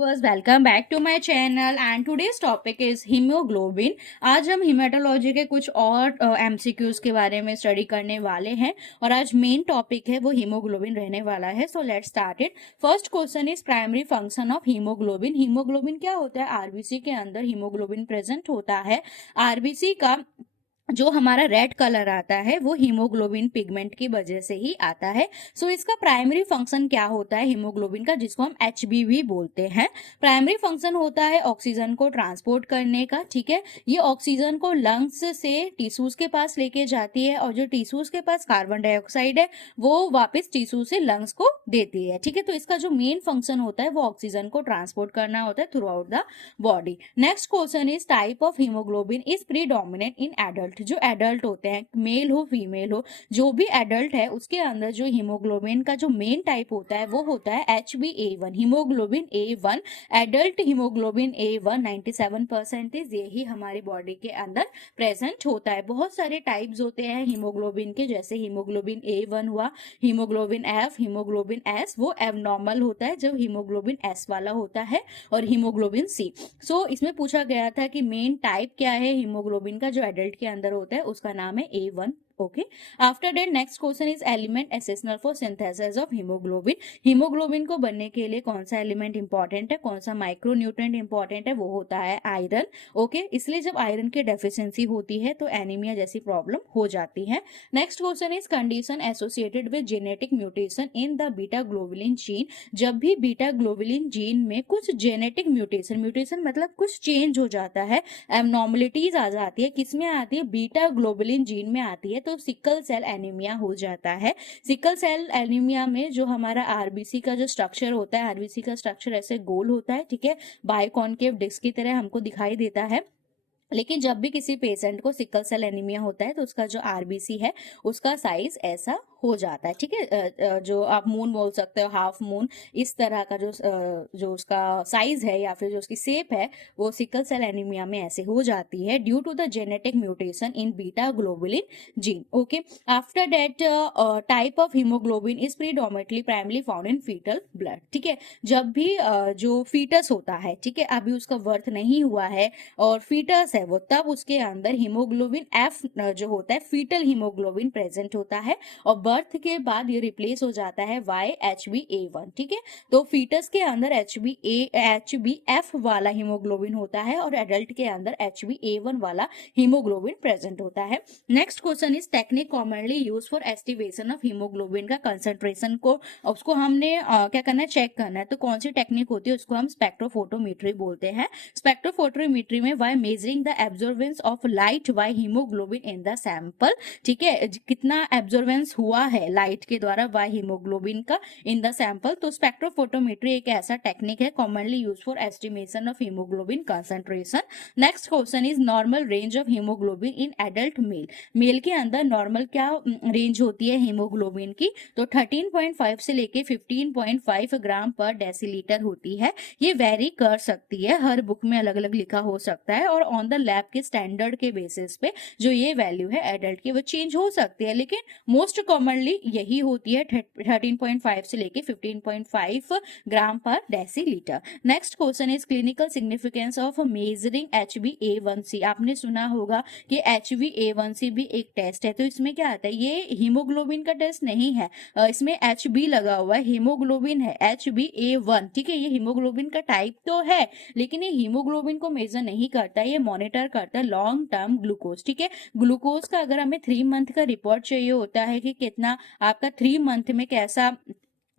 First, welcome back to my channel and today's topic is haemoglobin. आज हम haematology के कुछ और एमसीक्यूज के बारे में स्टडी करने वाले हैं और आज मेन टॉपिक है वो हीमोग्लोबिन रहने वाला है। So let's start it. First question is primary function of haemoglobin. Haemoglobin क्या होता है? आरबीसी के अंदर हीमोग्लोबिन प्रेजेंट होता है। आरबीसी का जो हमारा रेड कलर आता है वो हीमोग्लोबिन पिगमेंट की वजह से ही आता है। सो इसका प्राइमरी फंक्शन क्या होता है हीमोग्लोबिन का, जिसको हम एचबीवी बोलते हैं। प्राइमरी फंक्शन होता है ऑक्सीजन को ट्रांसपोर्ट करने का। ठीक है, ये ऑक्सीजन को लंग्स से टिश्यूज के पास लेके जाती है और जो टिश्यूज के पास कार्बन डाइऑक्साइड है वो वापस टिश्यू से लंग्स को देती है। ठीक है, तो इसका जो मेन फंक्शन होता है वो ऑक्सीजन को ट्रांसपोर्ट करना होता है through out the body. Next question is type of haemoglobin is predominant in adult. जो एडल्ट होते हैं, मेल हो फीमेल हो, जो भी एडल्ट है उसके अंदर जो हीमोग्लोबिन का जो मेन टाइप होता है वो होता है HbA1, haemoglobin A1। Adult haemoglobin A1 97% यही हमारी बॉडी के अंदर प्रेजेंट होता है। बहुत सारे टाइप्स होते हैं हीमोग्लोबिन के, जैसे हीमोग्लोबिन A1 हुआ, हीमोग्लोबिन F, हीमोग्लोबिन S वो एबनॉर्मल होता है जब हीमोग्लोबिन S वाला होता है, और हीमोग्लोबिन C। सो इसमें पूछा गया था कि मेन टाइप क्या है हीमोग्लोबिन का जो एडल्ट के अंदर होता है, उसका नाम है A1। Okay, after that next question is element essential for synthesis of haemoglobin. Haemoglobin को बनने के लिए कौन सा एलिमेंट इंपॉर्टेंट है, कौन सा माइक्रो न्यूट्रिएंट इंपॉर्टेंट है, वो होता है आयरन। ओके, इसलिए जब आयरन की डेफिशिएंसी होती है तो एनीमिया जैसी प्रॉब्लम हो जाती है। Next question is condition associated with genetic mutation in the beta globulin gene. जब भी बीटा ग्लोबुलिन जीन में कुछ जेनेटिक म्यूटेशन मतलब कुछ चेंज हो जाता है, एबनॉर्मलिटीज आ जाती है, किसमें आती है? बीटा ग्लोबुलिन जीन में आती है, तो सिकल सेल एनीमिया हो जाता है। सिकल सेल एनीमिया में जो हमारा आरबीसी का जो स्ट्रक्चर होता है, आरबीसी का स्ट्रक्चर ऐसे गोल होता है। ठीक है, बाइकॉनकेव डिस्क की तरह हमको दिखाई देता है। लेकिन जब भी किसी पेशेंट को सिकल सेल एनीमिया होता है तो उसका जो आरबीसी है उसका साइज ऐसा हो जाता है। ठीक है, जो आप मून बोल सकते हो, हाफ मून, इस तरह का जो उसका साइज है या फिर जो उसकी शेप है वो सिकल सेल एनीमिया में ऐसे हो जाती है due to the genetic mutation in beta globulin gene. Okay, after that type of haemoglobin is predominantly primary found in fetal blood. ठीक है, जब भी जो फीटस होता है, ठीक है, अभी उसका बर्थ नहीं हुआ है और फीटस है वो, तब उसके अंदर हीमोग्लोबिन F जो होता है फीटल हीमोग्लोबिन प्रेजेंट होता है और बर्थ के बाद ये रिप्लेस हो जाता है HbA1। ठीक है, तो फीटस के अंदर HbF वाला हीमोग्लोबिन होता है और एडल्ट के अंदर HbA1 वाला हीमोग्लोबिन प्रेजेंट होता है। Next question is technique commonly use for estimation of haemoglobin का कंसंट्रेशन को उसको हमने क्या करना है, चेक करना है। तो कौन सी टेक्निक होती है? उसको हम स्पेक्ट्रोफोटोमेट्री बोलते हैं। स्पेक्ट्रोफोटोमेट्री में why measuring the absorbance of light by haemoglobin in the sample. ठीक है, कितना एब्जॉर्बेंस हुआ है लाइट के द्वारा बाय हीमोग्लोबिन का इन द सैंपल। तो स्पेक्ट्रोफोटोमेट्री एक ऐसा टेक्निक है commonly use for estimation of haemoglobin concentration. Next question is normal range of haemoglobin in adult male. Male के अंदर नॉर्मल क्या रेंज होती है हीमोग्लोबिन की? तो 13.5 से लेके 15.5 ग्राम पर डेसीलीटर होती है। ये वेरी कर सकती है, हर बुक में अलग अलग लिखा हो सकता है और ऑन द लैब के स्टैंडर्ड के बेसिस पे जो ये वैल्यू है एडल्ट की वो चेंज हो सकती है, लेकिन मोस्ट कॉमनली यही होती है 13.5 से लेके 15.5 ग्राम पर decilitre. Next question is clinical significance of measuring HbA1c। आपने सुना होगा कि HbA1c भी एक टेस्ट है। तो इसमें क्या आता है? ये हीमोग्लोबिन का टेस्ट नहीं है, इसमें HB लगा हुआ है, हीमोग्लोबिन है HbA1। ठीक है, ये हीमोग्लोबिन का टाइप तो है लेकिन ये हीमोग्लोबिन को मेजर नहीं करता, ये मॉनिटर करता है लॉन्ग टर्म ग्लूकोज। ठीक है, ग्लूकोज का अगर हमें 3 मंथ का रिपोर्ट चाहिए होता है कि कितना आपका 3 मंथ में कैसा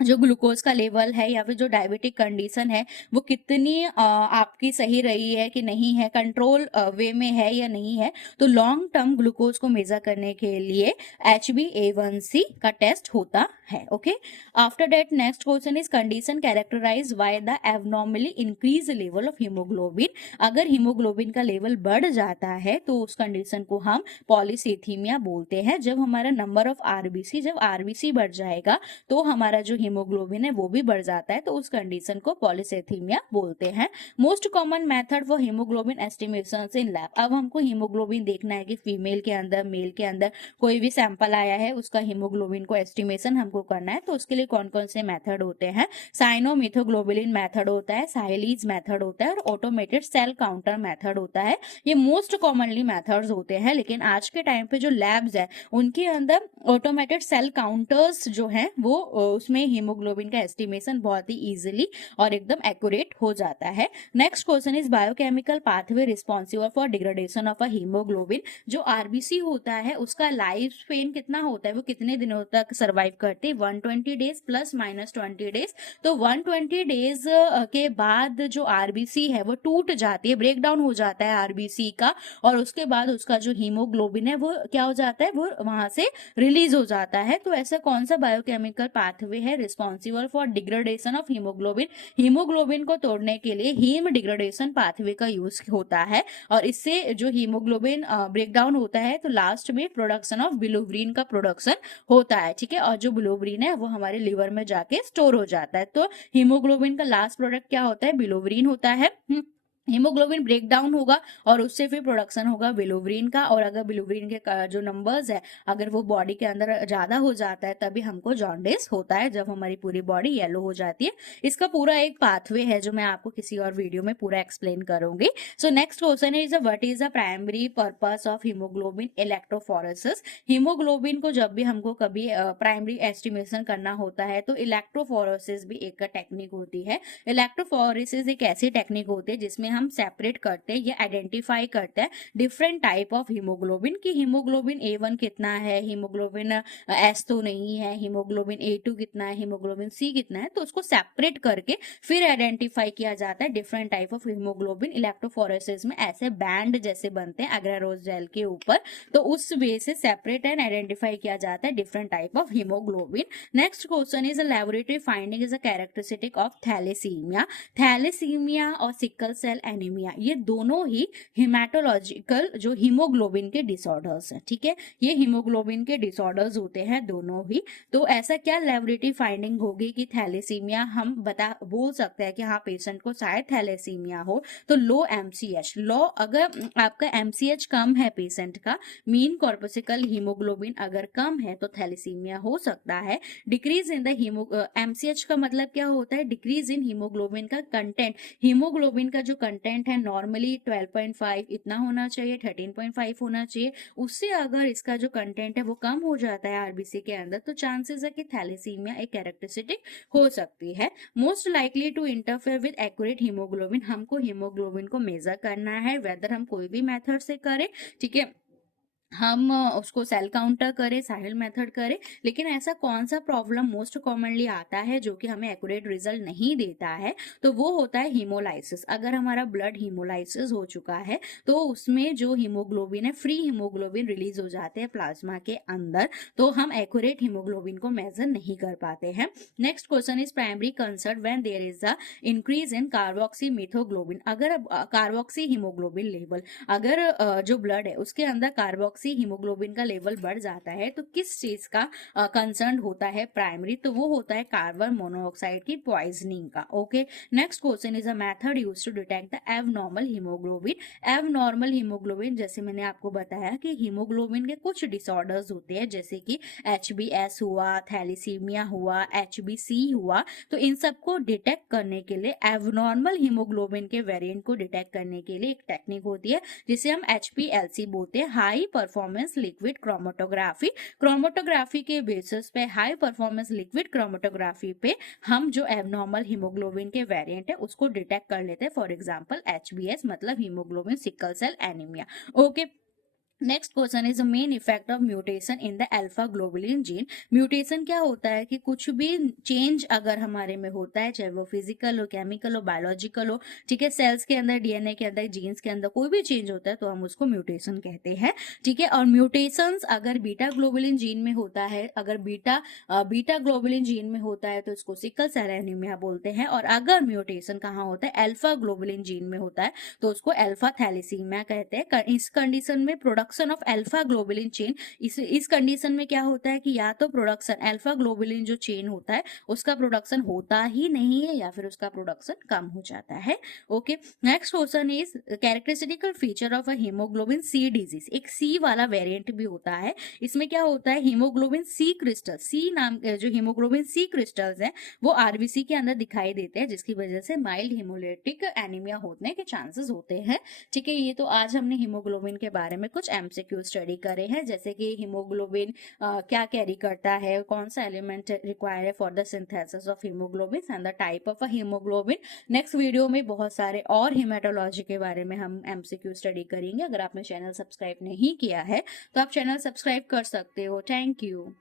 जो ग्लूकोज का लेवल है या फिर जो डायबिटिक कंडीशन है वो कितनी आपकी सही रही है कि नहीं है, कंट्रोल वे में है या नहीं है, तो लॉन्ग टर्म ग्लूकोज को मेजर करने के लिए HbA1c का टेस्ट होता है। Okay, after that next question is condition characterise by the abnormally increase level of haemoglobin. अगर हीमोग्लोबिन का लेवल बढ़ जाता है तो उस कंडीशन को हम पॉलीसीथीमिया बोलते हैं। जब हमारा नंबर ऑफ आरबीसी, जब आरबीसी बढ़ जाएगा तो हमारा जो हीमोग्लोबिन है वो भी बढ़ जाता है, तो उस कंडीशन को पॉलीसेथीमिया बोलते हैं। Most common method for haemoglobin estimation in lab. अब हमको हीमोग्लोबिन देखना है कि फीमेल के अंदर, मेल के अंदर कोई भी सैंपल आया है, उसका हीमोग्लोबिन को एस्टिमेशन हमको करना है, तो उसके लिए कौन कौन से मेथड होते हैं। साइनोमिथोग्लोबुलिन मेथड होता है, साइलीज मेथड होता है और ऑटोमेटेड सेल काउंटर मेथड होता है। ये मोस्ट कॉमनली मेथड्स होते हैं, लेकिन आज के टाइम पे जो लैब्स है उनके अंदर ऑटोमेटेड सेल काउंटर्स जो हैं वो उसमें हीमोग्लोबिन का एस्टिमेशन बहुत ही इजीली और एकदम एक्यूरेट हो जाता है। Next question is biochemical pathway responsible for degradation of a haemoglobin. जो आरबीसी होता है उसका लाइफ स्पेन कितना होता है, वो कितने दिनों तक सर्वाइव करते हैं, 120 डेज प्लस माइनस 20 डेज। तो 120 डेज के बाद जो आरबीसी है वो टूट जाती है, ब्रेक डाउन हो जाता है आरबीसी का, और उसके बाद उसका जो हीमोग्लोबिन है वो क्या हो जाता है, वो वहां से रिलीज हो जाता है। तो ऐसा कौन सा बायोकेमिकल पाथवे है responsible for degradation of haemoglobin. Haemoglobin को तोड़ने के लिए हीम डिग्रेडेशन पाथवे का यूज होता है, और इससे जो हीमोग्लोबिन ब्रेक डाउन होता है तो लास्ट में प्रोडक्शन ऑफ बिलोब्रीन का प्रोडक्शन होता है, ठीक है। और जो बिलोब्रीन है वो हमारे लिवर में जाके स्टोर हो जाता है। तो हीमोग्लोबिन का लास्ट प्रोडक्ट क्या होता है, बिलोब्रीन होता है। हीमोग्लोबिन ब्रेक डाउन होगा और उससे फिर प्रोडक्शन होगा बिलोब्रीन का, और अगर बिलोब्रीन के जो नंबर्स है अगर वो बॉडी के अंदर ज्यादा हो जाता है तभी हमको जॉन्डिस होता है, जब हमारी पूरी बॉडी येलो हो जाती है। इसका पूरा एक पाथवे है जो मैं आपको किसी और वीडियो में पूरा एक्सप्लेन करूंगी। So next question is what is the primary purpose of haemoglobin electrophoresis. Haemoglobin को जब भी हमको कभी प्राइमरी एस्टिमेशन करना होता है तो इलेक्ट्रोफोरेसिस भी एक टेक्निक होती है। इलेक्ट्रोफोरेसिस एक ऐसी टेक्निक होती है जिसमें हम सेपरेट करते हैं या आइडेंटिफाई करते हैं डिफरेंट टाइप ऑफ हीमोग्लोबिन की हीमोग्लोबिन A1 कितना है, हीमोग्लोबिन S तो नहीं है, हीमोग्लोबिन A2 कितना है, हीमोग्लोबिन C कितना है, तो उसको सेपरेट करके फिर आइडेंटिफाई किया जाता है different type of haemoglobin. Electrophoresis में ऐसे बैंड जैसे बनते हैं एग्रारोस जेल के ऊपर, तो उस वे से सेपरेट एंड आइडेंटिफाई किया जाता है different type of haemoglobin. Next question is a laboratory finding is a characteristic of thalassaemia. Thalassaemia और सिकल सेल एनीमिया ये दोनों ही हिमेटोलॉजिकल जो हीमोग्लोबिन के डिसऑर्डर्स हैं, ठीक है। ये हीमोग्लोबिन के डिसऑर्डर्स होते हैं दोनों ही। तो ऐसा क्या लेबोरेटरी फाइंडिंग होगी कि थैलेसीमिया हम बोल सकते हैं कि हाँ पेशेंट को शायद थैलेसीमिया हो, तो लो एमसीएच। अगर आपका एमसीएच कम है पेशेंट का, मीन कॉर्पसिकल हीमोग्लोबिन अगर कम है तो थैलेसीमिया हो सकता है। डिक्रीज इन द एमसीएच का मतलब क्या होता है, डिक्रीज इन हीमोग्लोबिन का कंटेंट। हीमोग्लोबिन का जो कंटेंट है नॉर्मली 12.5 इतना होना चाहिए, 13.5 होना चाहिए। उससे अगर इसका जो कंटेंट है वो कम हो जाता है आरबीसी के अंदर तो चांसेस है कि थैलेसीमिया एक कैरेक्टरिस्टिक हो सकती है। Most likely to interfere with accurate haemoglobin. हमको हीमोग्लोबिन को मेजर करना है, वेदर हम कोई भी मेथड से करें, ठीक है, हम उसको सेल काउंटर करें, साहिल मेथड करें, लेकिन ऐसा कौन सा प्रॉब्लम मोस्ट कॉमनली आता है जो कि हमें एक्यूरेट रिजल्ट नहीं देता है, तो वो होता है हीमोलाइसिस। अगर हमारा ब्लड हीमोलाइसिस हो चुका है तो उसमें जो हीमोग्लोबिन है, फ्री हीमोग्लोबिन रिलीज हो जाते हैं प्लाज्मा के अंदर, तो हम एक्यूरेट हीमोग्लोबिन को मेजर नहीं कर पाते हैं। Next question is primary concern when there is a increase in carboxy haemoglobin. अगर कार्बोक्सी हीमोग्लोबिन लेवल, अगर जो ब्लड है उसके अंदर कार्बोक्सी हीमोग्लोबिन का लेवल बढ़ जाता है तो किस चीज का कंसर्न होता है प्राइमरी, तो वो होता है कार्बन मोनोऑक्साइड की पॉइजनिंग का। Okay, next question is a method used to detect the abnormal haemoglobin. Abnormal haemoglobin जैसे मैंने आपको बताया कि हीमोग्लोबिन के कुछ डिसऑर्डर्स होते हैं जैसे कि HbS हुआ, थैलेसीमिया हुआ, HbC हुआ, तो इन सबको डिटेक्ट करने के लिए एबनॉर्मल हीमोग्लोबिन के वेरिएंट को डिटेक्ट करने के लिए एक टेक्निक होती है जिसे हम HPLC बोलते हैं, high performance liquid chromatography. Chromatography के बेसिस पे, हाई परफॉर्मेंस लिक्विड क्रोमेटोग्राफी पे हम जो एबनॉर्मल हीमोग्लोबिन के वेरिएंट है उसको डिटेक्ट कर लेते हैं, फॉर एग्जांपल HbS मतलब haemoglobin sickle cell anaemia. Okay, next question is the main effect of mutation in the alpha globulin gene. Mutation क्या होता है कि कुछ भी चेंज अगर हमारे में होता है, चाहे वो फिजिकल हो, केमिकल हो, बायोलॉजिकल हो, ठीक है, सेल्स के अंदर, डीएनए के अंदर, जीन्स के अंदर कोई भी चेंज होता है तो हम उसको म्यूटेशन कहते हैं, ठीक है। और म्यूटेशंस अगर बीटा ग्लोबुलिन जीन में होता है, अगर बीटा ग्लोबुलिन जीन में होता है तो इसको सिकल सेल एनीमिया बोलते हैं, और अगर म्यूटेशन कहाँ होता है, अल्फा ग्लोबुलिन जीन में होता है तो उसको अल्फा थैलेसीमिया कहते हैं। इस कंडीशन में production production of alpha globulin chain. इस कंडीशन में क्या होता है कि या तो प्रोडक्शन अल्फा ग्लोबुलिन जो चेन होता है उसका प्रोडक्शन होता ही नहीं है या फिर उसका प्रोडक्शन कम हो जाता है। Okay, next question is characteristic feature of a haemoglobin C disease. एक सी वाला वेरिएंट भी होता है, इसमें क्या होता है हीमोग्लोबिन सी क्रिस्टल, सी नाम जो हीमोग्लोबिन सी क्रिस्टल्स हैं वो आरबीसी के अंदर दिखाई देते हैं, जिसकी वजह से माइल्ड हीमोलिटिक एनीमिया होने के चांसेस होते हैं। ठीक है, ये तो आज हमने हीमोग्लोबिन के बारे में कुछ एमसीक्यू स्टडी करे हैं, जैसे कि हीमोग्लोबिन क्या कैरी करता है, कौन सा एलिमेंट रिक्वायर है for the synthesis of haemoglobin and the type of a haemoglobin. Next video में बहुत सारे और हीमेटोलॉजी के बारे में हम एमसीक्यू स्टडी करेंगे। अगर आपने चैनल सब्सक्राइब नहीं किया है तो आप चैनल सब्सक्राइब कर सकते हो। Thank you.